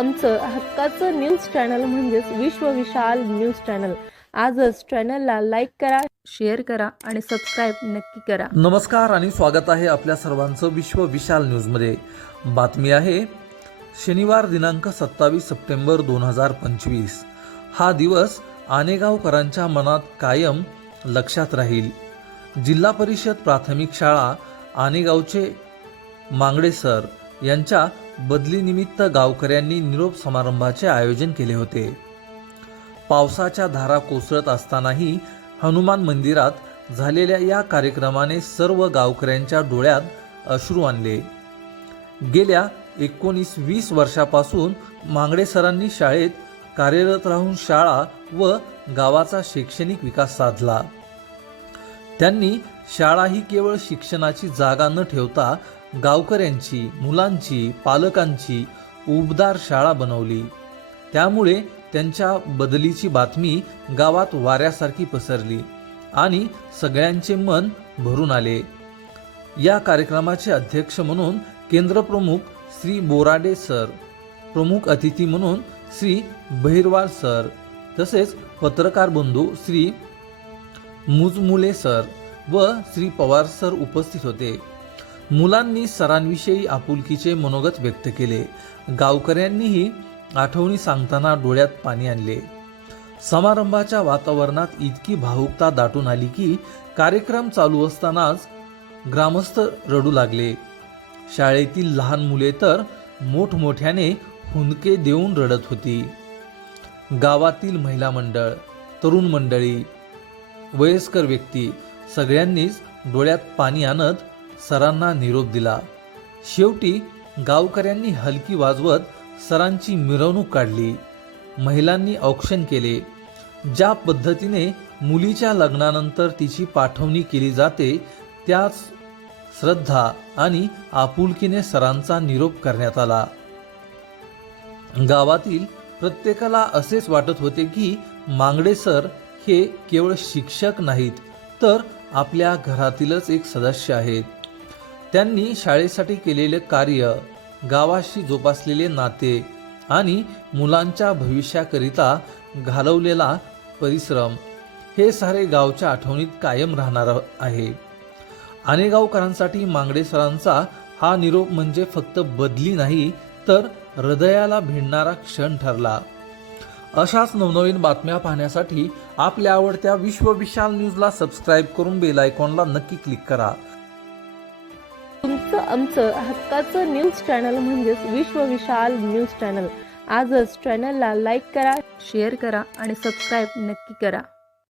आमचं हक्काचं news channel म्हणजेच विश्वविशाल न्यूज चॅनल आजच चॅनलला लाईक करा शेअर करा आणि सबस्क्राईब नक्की करा. नमस्कार आणि स्वागत आहे आपल्या सर्वांचं विश्व विशाल न्यूजमध्ये बातमी आहे शनिवार दिनांक सत्तावीस सप्टेंबर दोन हजार पंचवीस. हा दिवस आनेगावकरांच्या मनात कायम लक्षात राहील. जिल्हा परिषद प्राथमिक शाळा आनेगावचे मांगडे सर यांच्या बदलीनिमित्त गावकऱ्यांनी निरोप समारंभाचे आयोजन केले होते. पावसाच्या धारा कोसळत असतानाही हनुमान मंदिरात झालेल्या या कार्यक्रमाने सर्व गावकऱ्यांच्या डोळ्यात अश्रू आणले. गेल्या एकोणीस वीस वर्षापासून मांगडे सरांनी शाळेत कार्यरत राहून शाळा व गावाचा शैक्षणिक विकास साधला. त्यांनी शाळा ही केवळ शिक्षणाची जागा न ठेवता गावकऱ्यांची मुलांची पालकांची उबदार शाळा बनवली. त्यामुळे त्यांच्या बदलीची बातमी गावात वाऱ्यासारखी पसरली आणि सगळ्यांचे मन भरून आले. या कार्यक्रमाचे अध्यक्ष म्हणून केंद्रप्रमुख श्री बोराडे सर प्रमुख अतिथी म्हणून श्री बहिरवाल सर तसेच पत्रकार बंधू श्री मुजमुले सर व श्री पवार सर उपस्थित होते. मुलांनी सरांविषयी आपुलकीचे मनोगत व्यक्त केले. गावकऱ्यांनीही आठवणी सांगताना डोळ्यात पाणी आणले. समारंभाच्या वातावरणात इतकी भावुकता दाटून आली की कार्यक्रम चालू असतानाच ग्रामस्थ रडू लागले. शाळेतील लहान मुले तर मोठमोठ्याने हुंदके देऊन रडत होती. गावातील महिला मंडळ तरुण मंडळी वयस्कर व्यक्ती सगळ्यांनीच डोळ्यात पाणी आणत सरांना निरोप दिला. शेवटी गावकऱ्यांनी हलकी वाजवत सरांची मिरवणूक काढली. महिलांनी औक्षण केले. ज्या पद्धतीने मुलीच्या लग्नानंतर तिची पाठवणी केली जाते त्याच श्रद्धा आणि आपुलकीने सरांचा निरोप करण्यात आला. गावातील प्रत्येकाला असेच वाटत होते की मांगडे सर हे केवळ शिक्षक नाहीत तर आपल्या घरातीलच एक सदस्य आहेत. त्यांनी शाळेसाठी केलेले कार्य गावाशी जोपासलेले नाते आणि मुलांच्या भविष्याकरिता घालवलेला परिश्रम हे सारे गावच्या आठवणीत कायम राहणार आहे. आनेगावकरांसाठी मांगडे सरांचा हा निरोप म्हणजे फक्त बदली नाही तर हृदयाला भिडणारा क्षण ठरला. अशाच नवनवीन बातम्या पाहण्यासाठी आपल्या आवडत्या विश्वविशाल न्यूजला सबस्क्राईब करून बेल आयकॉनला नक्की क्लिक करा. तुमचं आमचं हक्काचं न्यूज चॅनल म्हणजेच विश्व विशाल न्यूज चॅनल आजच चॅनलला लाईक करा शेअर करा आणि सबस्क्राईब नक्की करा.